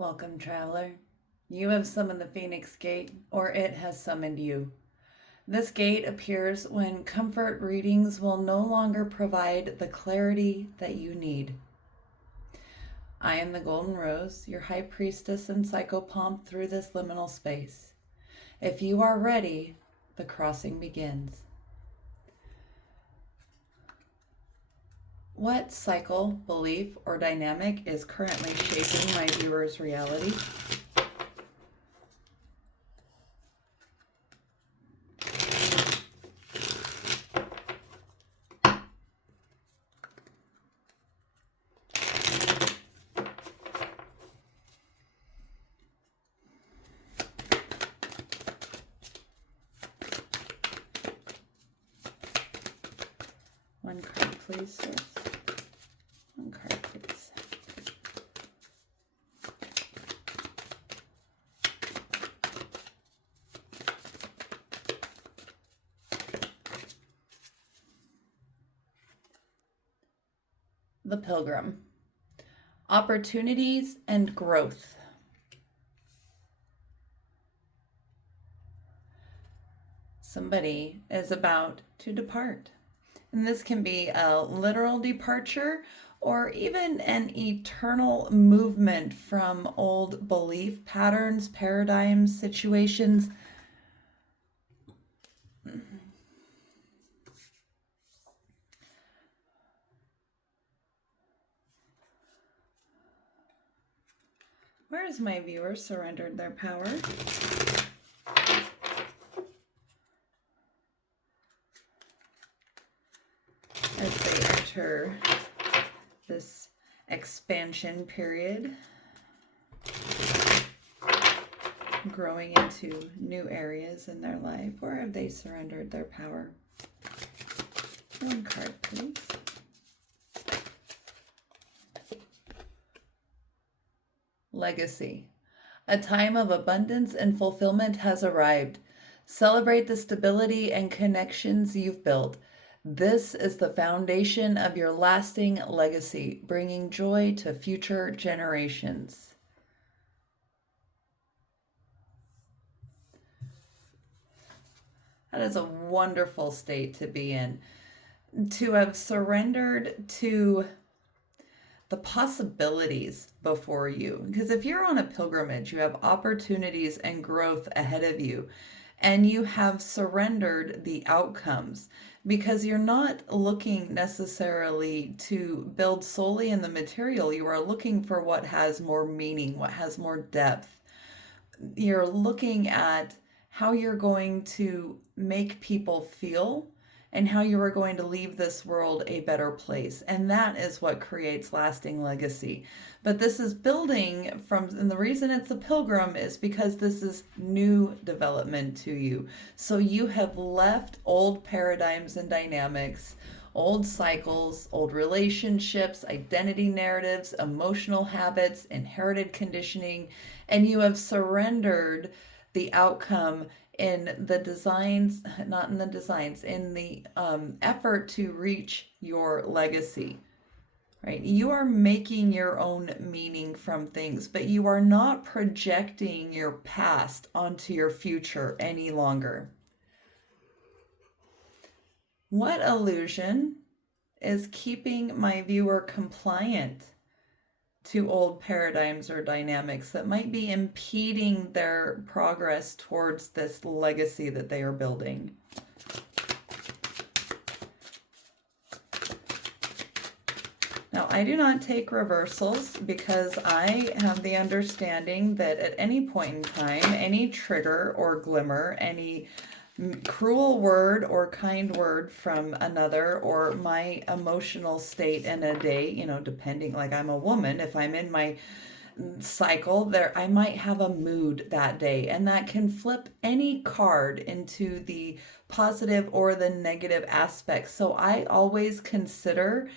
Welcome, traveler. You have summoned the Phoenix Gate, or it has summoned you. This gate appears when comfort readings will no longer provide the clarity that you need. I am the Golden Rose, your high priestess and psychopomp through this liminal space. If you are ready, the crossing begins. What cycle, belief, or dynamic is currently shaping my viewer's reality? One card, please, source. One card, please. The Pilgrim. Opportunities and growth. Somebody is about to depart. And this can be a literal departure or even an eternal movement from old belief patterns, paradigms, situations. Where has my viewer surrendered their power? As they enter this expansion period, growing into new areas in their life, where have they surrendered their power? One card, please. Legacy. A time of abundance and fulfillment has arrived. Celebrate the stability and connections you've built. This is the foundation of your lasting legacy, bringing joy to future generations. That is a wonderful state to be in. To have surrendered to the possibilities before you. Because if you're on a pilgrimage, you have opportunities and growth ahead of you, and you have surrendered the outcomes because you're not looking necessarily to build solely in the material. You are looking for what has more meaning, what has more depth. You're looking at how you're going to make people feel and how you are going to leave this world a better place. And that is what creates lasting legacy. But this is building from, and the reason it's a pilgrim is because this is new development to you. So you have left old paradigms and dynamics, old cycles, old relationships, identity narratives, emotional habits, inherited conditioning, and you have surrendered the outcome in the designs, not in the designs, in the effort to reach your legacy, right? You are making your own meaning from things, but you are not projecting your past onto your future any longer. What illusion is keeping my viewer compliant to old paradigms or dynamics that might be impeding their progress towards this legacy that they are building? Now, I do not take reversals because I have the understanding that at any point in time, any trigger or glimmer, any cruel word or kind word from another, or my emotional state in a day, depending, like I'm a woman, if I'm in my cycle there, I might have a mood that day, and that can flip any card into the positive or the negative aspects. So I always consider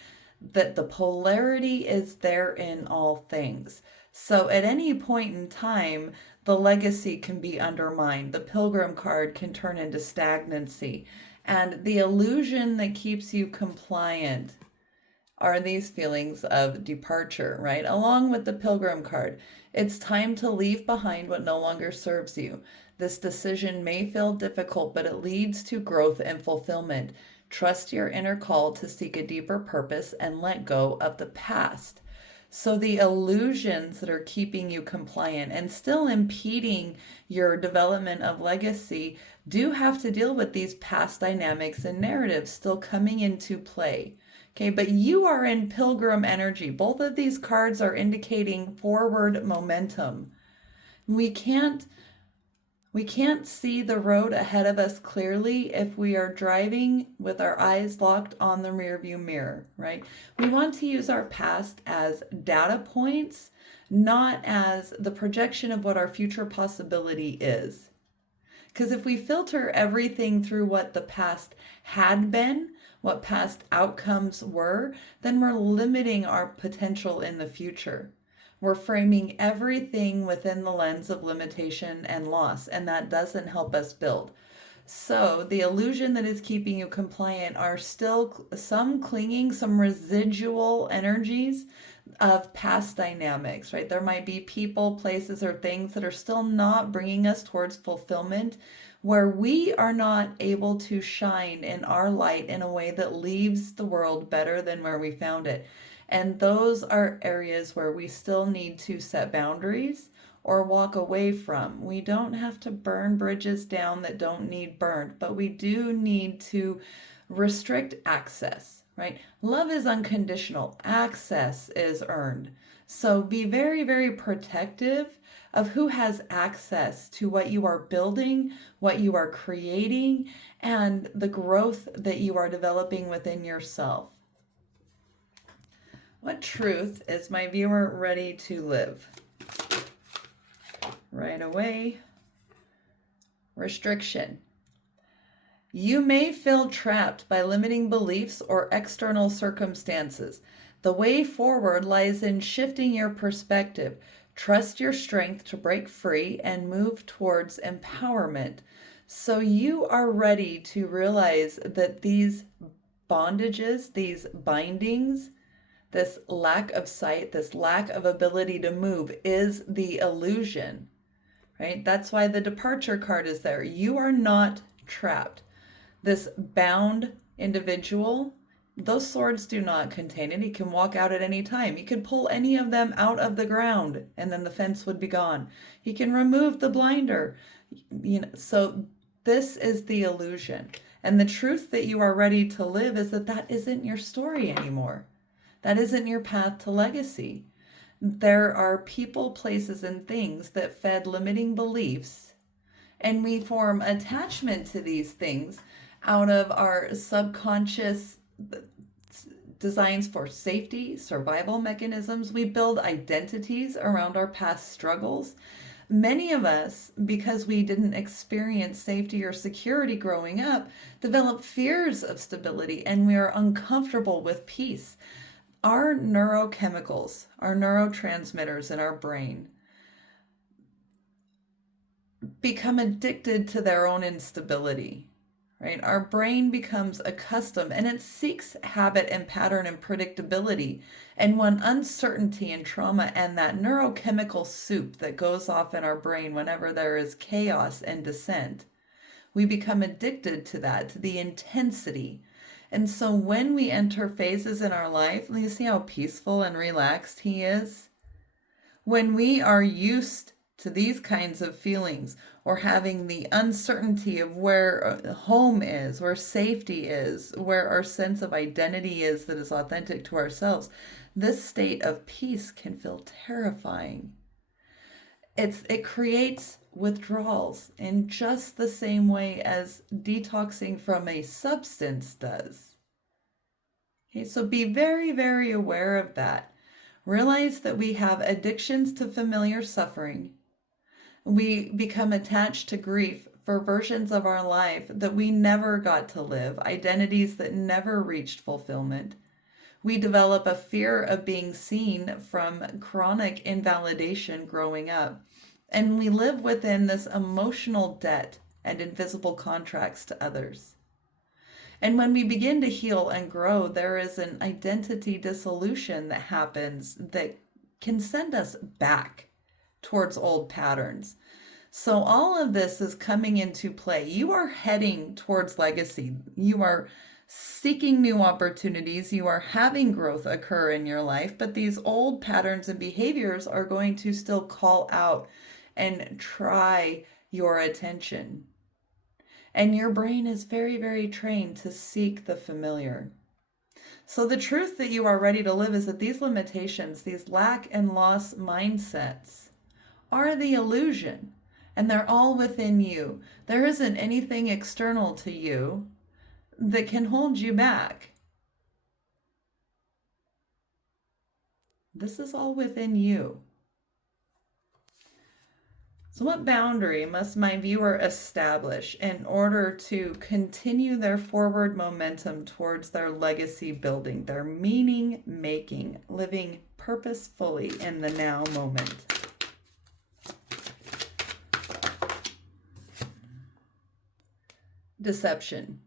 that the polarity is there in all things. So at any point in time, the legacy can be undermined. The Pilgrim card can turn into stagnancy. And the illusion that keeps you compliant are these feelings of departure, right? Along with the Pilgrim card, it's time to leave behind what no longer serves you. This decision may feel difficult, but it leads to growth and fulfillment. Trust your inner call to seek a deeper purpose and let go of the past. So, the illusions that are keeping you compliant and still impeding your development of legacy do have to deal with these past dynamics and narratives still coming into play. Okay, but you are in Pilgrim energy. Both of these cards are indicating forward momentum. We can't we can't see the road ahead of us clearly if we are driving with our eyes locked on the rearview mirror, right? We want to use our past as data points, not as the projection of what our future possibility is. Because if we filter everything through what the past had been, what past outcomes were, then we're limiting our potential in the future. We're framing everything within the lens of limitation and loss, and that doesn't help us build. So, the illusion that is keeping you compliant are still some clinging, some residual energies of past dynamics, right? There might be people, places, or things that are still not bringing us towards fulfillment, where we are not able to shine in our light in a way that leaves the world better than where we found it. And those are areas where we still need to set boundaries or walk away from. We don't have to burn bridges down that don't need burned, but we do need to restrict access, right? Love is unconditional, access is earned. So be very, very protective of who has access to what you are building, what you are creating, and the growth that you are developing within yourself. What truth is my viewer ready to live? Right away. Restriction. You may feel trapped by limiting beliefs or external circumstances. The way forward lies in shifting your perspective. Trust your strength to break free and move towards empowerment. So you are ready to realize that these bondages, these bindings, this lack of sight, this lack of ability to move is the illusion, right? That's why the departure card is there. You are not trapped. This bound individual, those swords do not contain it. He can walk out at any time. He could pull any of them out of the ground and then the fence would be gone. He can remove the blinder. So this is the illusion. And the truth that you are ready to live is that that isn't your story anymore. That isn't your path to legacy. There are people, places, and things that fed limiting beliefs, and we form attachment to these things out of our subconscious designs for safety, survival mechanisms. We build identities around our past struggles. Many of us, because we didn't experience safety or security growing up, develop fears of stability, and we are uncomfortable with peace. Our neurochemicals, our neurotransmitters in our brain become addicted to their own instability, right? Our brain becomes accustomed and it seeks habit and pattern and predictability. And when uncertainty and trauma and that neurochemical soup that goes off in our brain whenever there is chaos and dissent, we become addicted to that, to the intensity. And so when we enter phases in our life, you see how peaceful and relaxed he is? When we are used to these kinds of feelings or having the uncertainty of where home is, where safety is, where our sense of identity is that is authentic to ourselves, this state of peace can feel terrifying. It creates withdrawals in just the same way as detoxing from a substance does. Okay, so be very, very aware of that. Realize that we have addictions to familiar suffering. We become attached to grief for versions of our life that we never got to live, identities that never reached fulfillment. We develop a fear of being seen from chronic invalidation growing up. And we live within this emotional debt and invisible contracts to others. And when we begin to heal and grow, there is an identity dissolution that happens that can send us back towards old patterns. So all of this is coming into play. You are heading towards legacy. You are seeking new opportunities. You are having growth occur in your life, but these old patterns and behaviors are going to still call out and try your attention. And your brain is very, very trained to seek the familiar. So the truth that you are ready to live is that these limitations, these lack and loss mindsets, are the illusion, and they're all within you. There isn't anything external to you that can hold you back. This is all within you. So what boundary must my viewer establish in order to continue their forward momentum towards their legacy building, their meaning making, living purposefully in the now moment? Deception.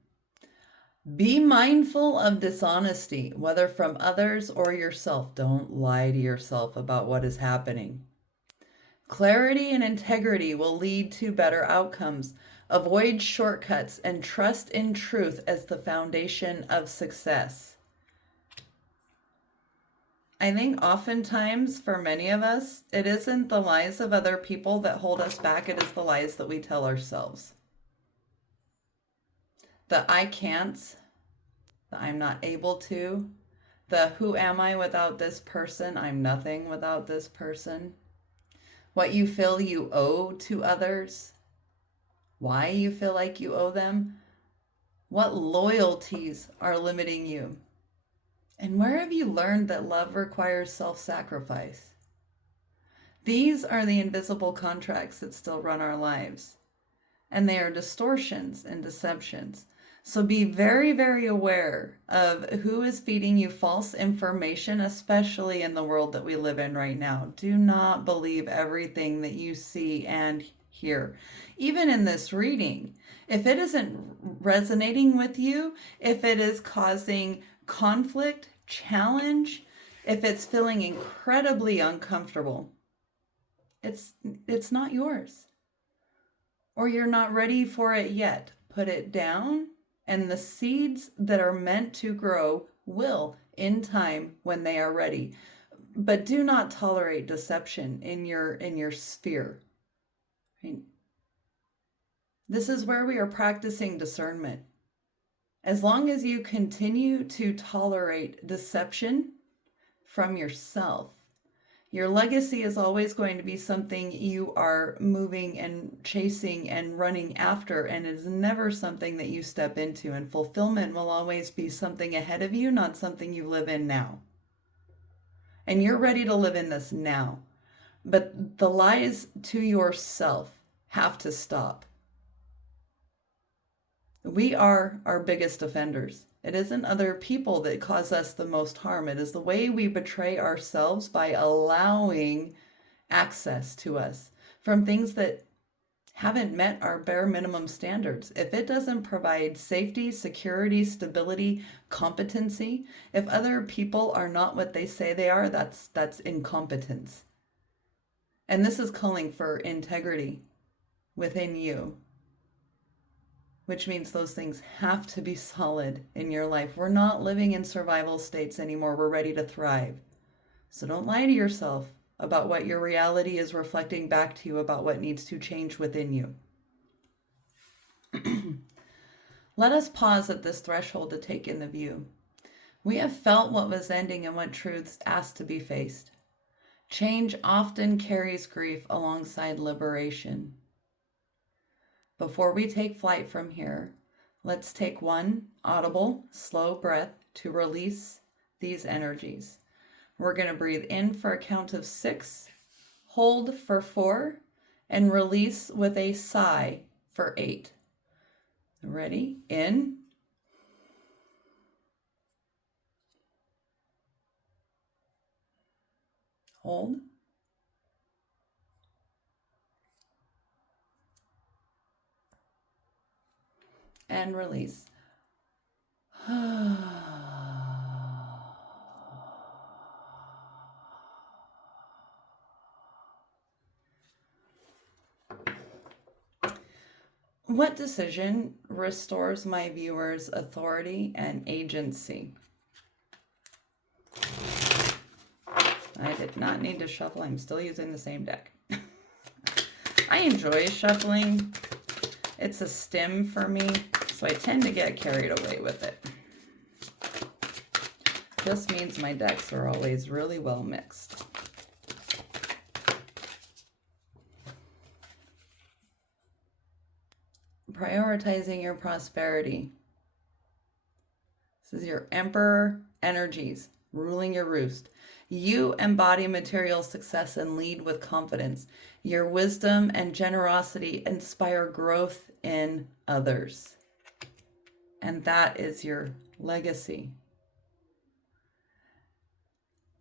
Be mindful of dishonesty, whether from others or yourself. Don't lie to yourself about what is happening. Clarity and integrity will lead to better outcomes. Avoid shortcuts and trust in truth as the foundation of success. I think oftentimes for many of us, it isn't the lies of other people that hold us back, it is the lies that we tell ourselves. The I can'ts, the I'm not able to, the who am I without this person, I'm nothing without this person. What you feel you owe to others, why you feel like you owe them, what loyalties are limiting you, and where have you learned that love requires self-sacrifice? These are the invisible contracts that still run our lives, and they are distortions and deceptions. So be very, very aware of who is feeding you false information, especially in the world that we live in right now. Do not believe everything that you see and hear. Even in this reading, if it isn't resonating with you, if it is causing conflict, challenge, if it's feeling incredibly uncomfortable, it's not yours. Or you're not ready for it yet. Put it down. And the seeds that are meant to grow will in time when they are ready. But do not tolerate deception in your sphere. Right? This is where we are practicing discernment. As long as you continue to tolerate deception from yourself, your legacy is always going to be something you are moving and chasing and running after, and it is never something that you step into. And fulfillment will always be something ahead of you, not something you live in now. And you're ready to live in this now. But the lies to yourself have to stop. We are our biggest offenders. It isn't other people that cause us the most harm. It is the way we betray ourselves by allowing access to us from things that haven't met our bare minimum standards. If it doesn't provide safety, security, stability, competency, if other people are not what they say they are, that's incompetence. And this is calling for integrity within you, which means those things have to be solid in your life. We're not living in survival states anymore. We're ready to thrive. So don't lie to yourself about what your reality is reflecting back to you about what needs to change within you. Let us pause at this threshold to take in the view. We have felt what was ending and what truths asked to be faced. Change often carries grief alongside liberation. Before we take flight from here, let's take one audible, slow breath to release these energies. We're going to breathe in for a count of 6, hold for 4, and release with a sigh for 8. Ready? In. Hold. And release. What decision restores my viewers' authority and agency? I did not need to shuffle. I'm still using the same deck. I enjoy shuffling. It's a stim for me, so I tend to get carried away with it. Just means my decks are always really well mixed. Prioritizing your prosperity. This is your Emperor energies ruling your roost. You embody material success and lead with confidence. Your wisdom and generosity inspire growth in others. And that is your legacy.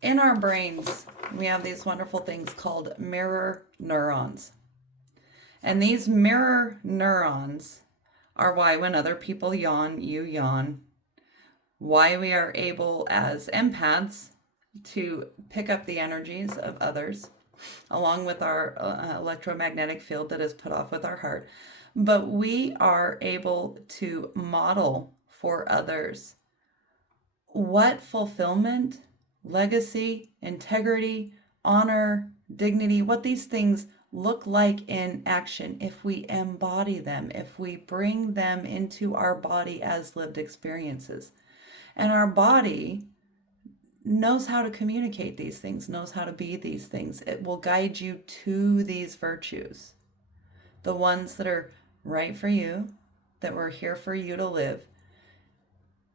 In our brains, we have these wonderful things called mirror neurons. And these mirror neurons are why when other people yawn, you yawn. Why we are able as empaths to pick up the energies of others, along with our electromagnetic field that is put off with our heart. But we are able to model for others what fulfillment, legacy, integrity, honor, dignity, what these things look like in action if we embody them, if we bring them into our body as lived experiences. And our body knows how to communicate these things, knows how to be these things. It will guide you to these virtues, the ones that are right for you, that were here for you to live.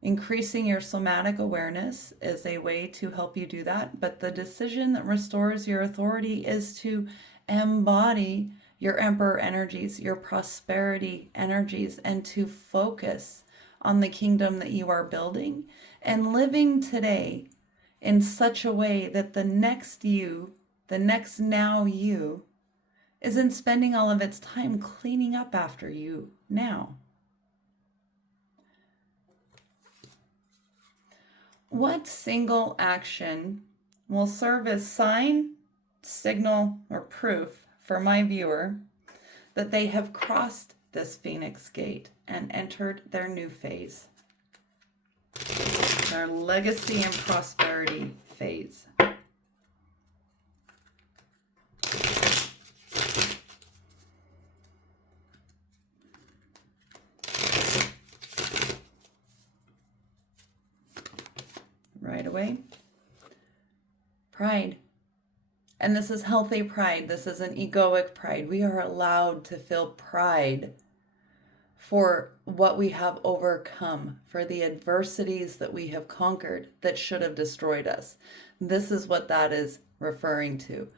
Increasing your somatic awareness is a way to help you do that. But the decision that restores your authority is to embody your Emperor energies, your prosperity energies, and to focus on the kingdom that you are building and living today in such a way that the next you, the next now you, isn't spending all of its time cleaning up after you now. What single action will serve as sign, signal, or proof for my viewer that they have crossed this Phoenix Gate and entered their new phase, their legacy and prosperity phase? Right away. Pride. And this is healthy pride. This isn't egoic pride. We are allowed to feel pride for what we have overcome, for the adversities that we have conquered that should have destroyed us. This is what that is referring to.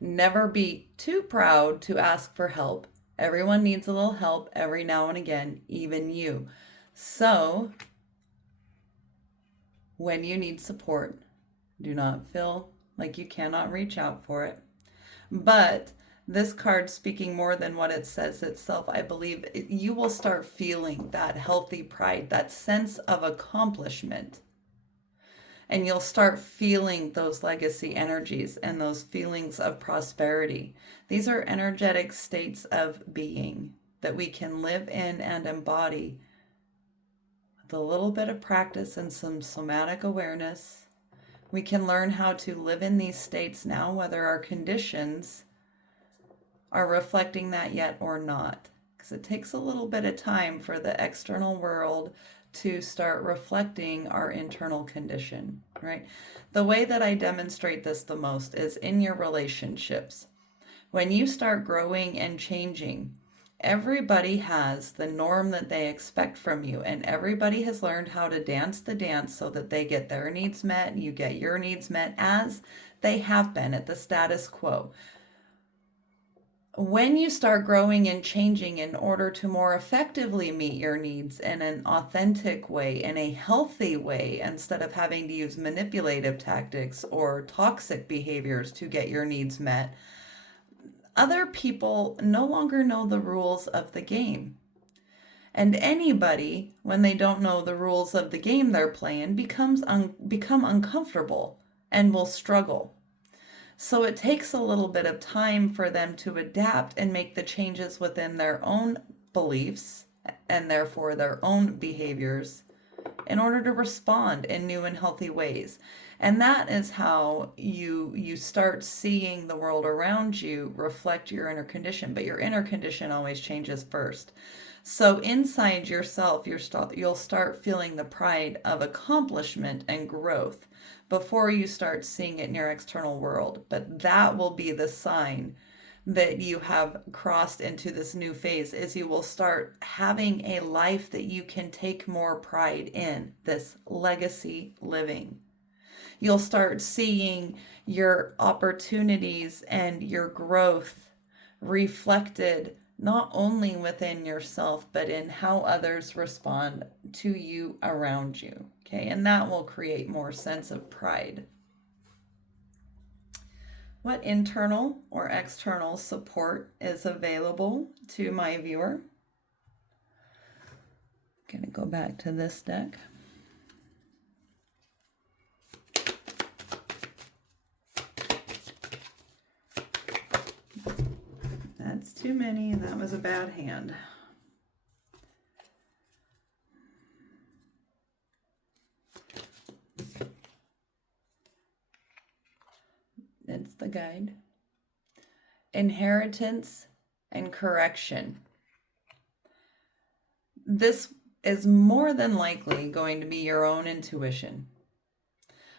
Never be too proud to ask for help. Everyone needs a little help every now and again, even you. So, when you need support, do not feel like you cannot reach out for it. But this card speaking more than what it says itself, I believe you will start feeling that healthy pride, that sense of accomplishment. And you'll start feeling those legacy energies and those feelings of prosperity. These are energetic states of being that we can live in and embody with a little bit of practice and some somatic awareness. We can learn how to live in these states now, whether our conditions are reflecting that yet or not. Because it takes a little bit of time for the external world to start reflecting our internal condition, right? The way that I demonstrate this the most is in your relationships. When you start growing and changing, everybody has the norm that they expect from you, and everybody has learned how to dance the dance so that they get their needs met, you get your needs met as they have been at the status quo. When you start growing and changing in order to more effectively meet your needs in an authentic way, in a healthy way, instead of having to use manipulative tactics or toxic behaviors to get your needs met, other people no longer know the rules of the game. And anybody, when they don't know the rules of the game they're playing, become uncomfortable and will struggle. So it takes a little bit of time for them to adapt and make the changes within their own beliefs and therefore their own behaviors in order to respond in new and healthy ways. And that is how you start seeing the world around you reflect your inner condition, but your inner condition always changes first. So inside yourself, you'll start feeling the pride of accomplishment and growth before you start seeing it in your external world. But that will be the sign that you have crossed into this new phase, is you will start having a life that you can take more pride in, this legacy living. You'll start seeing your opportunities and your growth reflected not only within yourself, but in how others respond to you around you. Okay, and that will create more sense of pride. What internal or external support is available to my viewer? I'm going to go back to this deck. That's too many, and that was a bad hand. It's the guide. Inheritance and correction. This is more than likely going to be your own intuition.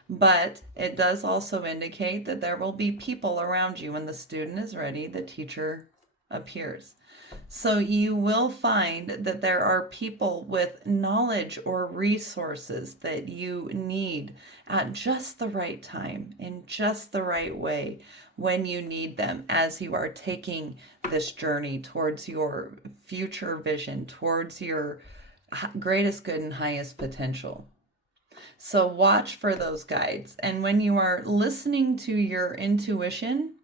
But it does also indicate that there will be people around you when the student is ready, the teacher appears. So you will find that there are people with knowledge or resources that you need at just the right time, in just the right way, when you need them, as you are taking this journey towards your future vision, towards your greatest good and highest potential. So watch for those guides. And when you are listening to your intuition,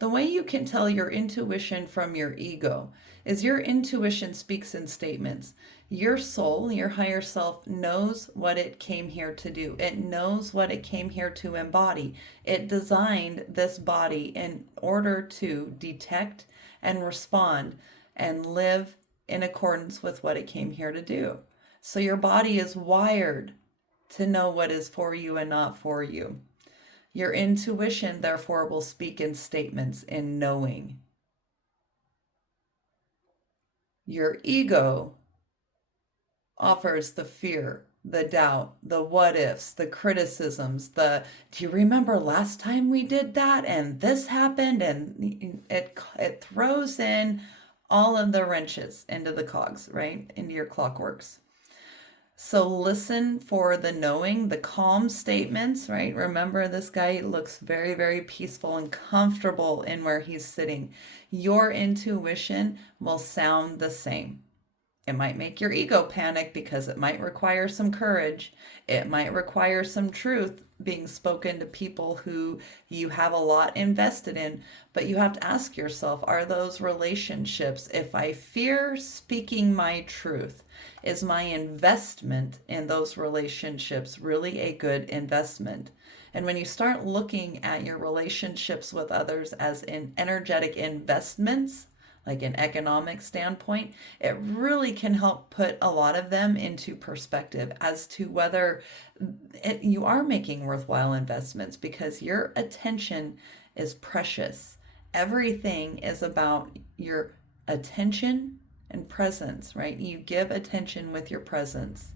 the way you can tell your intuition from your ego is your intuition speaks in statements. Your soul, your higher self, knows what it came here to do. It knows what it came here to embody. It designed this body in order to detect and respond and live in accordance with what it came here to do. So your body is wired to know what is for you and not for you. Your intuition, therefore, will speak in statements, in knowing. Your ego offers the fear, the doubt, the what ifs, the criticisms, do you remember last time we did that and this happened? And it throws in all of the wrenches into the cogs, right? Into your clockworks. So listen for the knowing, the calm statements, right? Remember, this guy looks very, very peaceful and comfortable in where he's sitting. Your intuition will sound the same. It might make your ego panic because it might require some courage. It might require some truth being spoken to people who you have a lot invested in. But you have to ask yourself, are those relationships, if I fear speaking my truth, is my investment in those relationships really a good investment? And when you start looking at your relationships with others as in energetic investments, like an economic standpoint, it really can help put a lot of them into perspective as to whether you are making worthwhile investments, because your attention is precious. Everything is about your attention and presence, right? You give attention with your presence.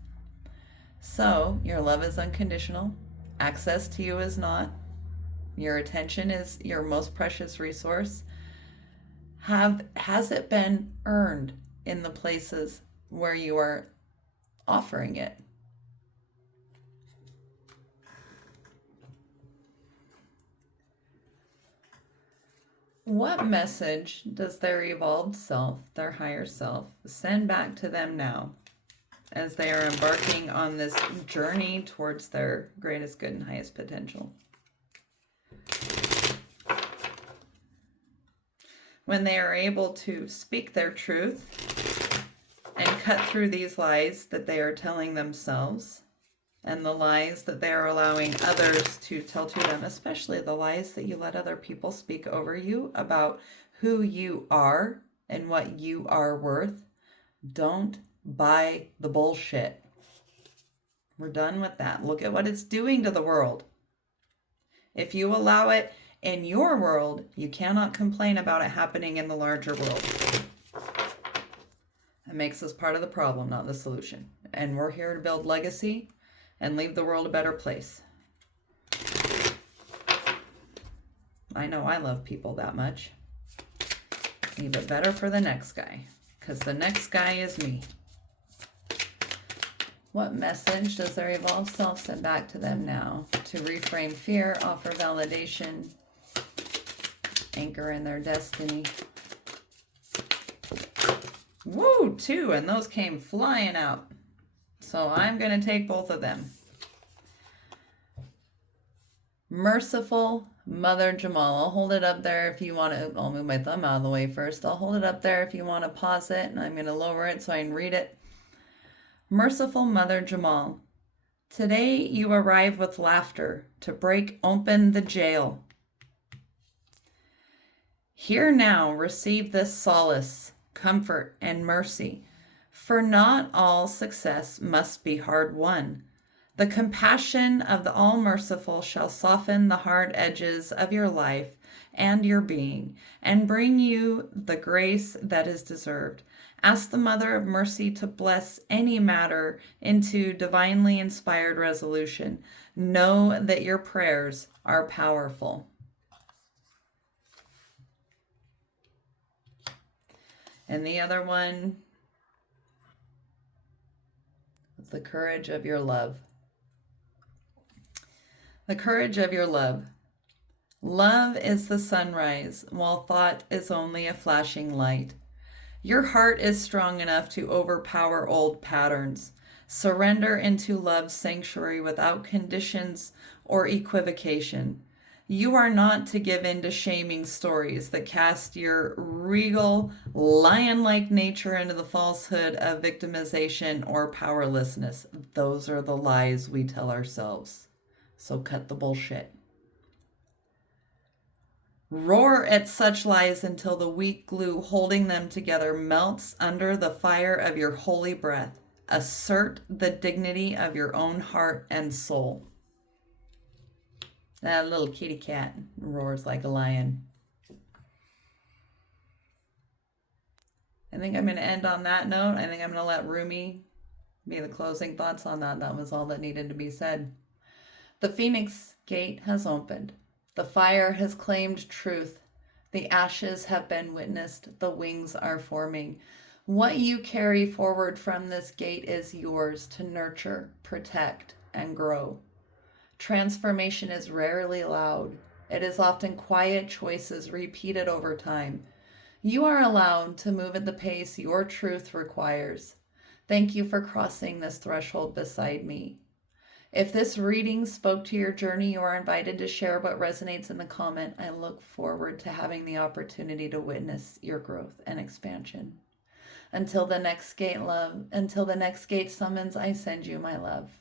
So your love is unconditional. Access to you is not. Your attention is your most precious resource. Has it been earned in the places where you are offering it? What message does their evolved self, their higher self, send back to them now as they are embarking on this journey towards their greatest good and highest potential? When they are able to speak their truth and cut through these lies that they are telling themselves and the lies that they are allowing others to tell to them, especially the lies that you let other people speak over you about who you are and what you are worth. Don't buy the bullshit. We're done with that. Look at what it's doing to the world. If you allow it in your world, you cannot complain about it happening in the larger world. It makes us part of the problem, not the solution. And we're here to build legacy and leave the world a better place. I know I love people that much. Leave it better for the next guy, because the next guy is me. What message does their evolved self send back to them now? To reframe fear, offer validation, anchor in their destiny. Woo, 2, and those came flying out. So I'm going to take both of them. Merciful Mother Jamal. I'll hold it up there if you want to. I'll move my thumb out of the way first. I'll hold it up there if you want to pause it, and I'm going to lower it so I can read it. Merciful Mother Jamal. Today you arrive with laughter to break open the jail. Here now receive this solace, comfort, and mercy. For not all success must be hard won. The compassion of the All-Merciful shall soften the hard edges of your life and your being, and bring you the grace that is deserved. Ask the Mother of Mercy to bless any matter into divinely inspired resolution. Know that your prayers are powerful. And the other one is the courage of your love. The courage of your love. Love is the sunrise, while thought is only a flashing light. Your heart is strong enough to overpower old patterns. Surrender into love's sanctuary without conditions or equivocation. You are not to give in to shaming stories that cast your regal, lion-like nature into the falsehood of victimization or powerlessness. Those are the lies we tell ourselves. So cut the bullshit. Roar at such lies until the weak glue holding them together melts under the fire of your holy breath. Assert the dignity of your own heart and soul. That little kitty cat roars like a lion. I think I'm going to end on that note. I think I'm going to let Rumi be the closing thoughts on that. That was all that needed to be said. The Phoenix Gate has opened. The fire has claimed truth. The ashes have been witnessed. The wings are forming. What you carry forward from this gate is yours to nurture, protect, and grow. Transformation is rarely loud. It is often quiet choices repeated over time. You are allowed to move at the pace your truth requires. Thank you for crossing this threshold beside me. If this reading spoke to your journey, you are invited to share what resonates in the comment. I look forward to having the opportunity to witness your growth and expansion. Until the next gate summons, I send you my love.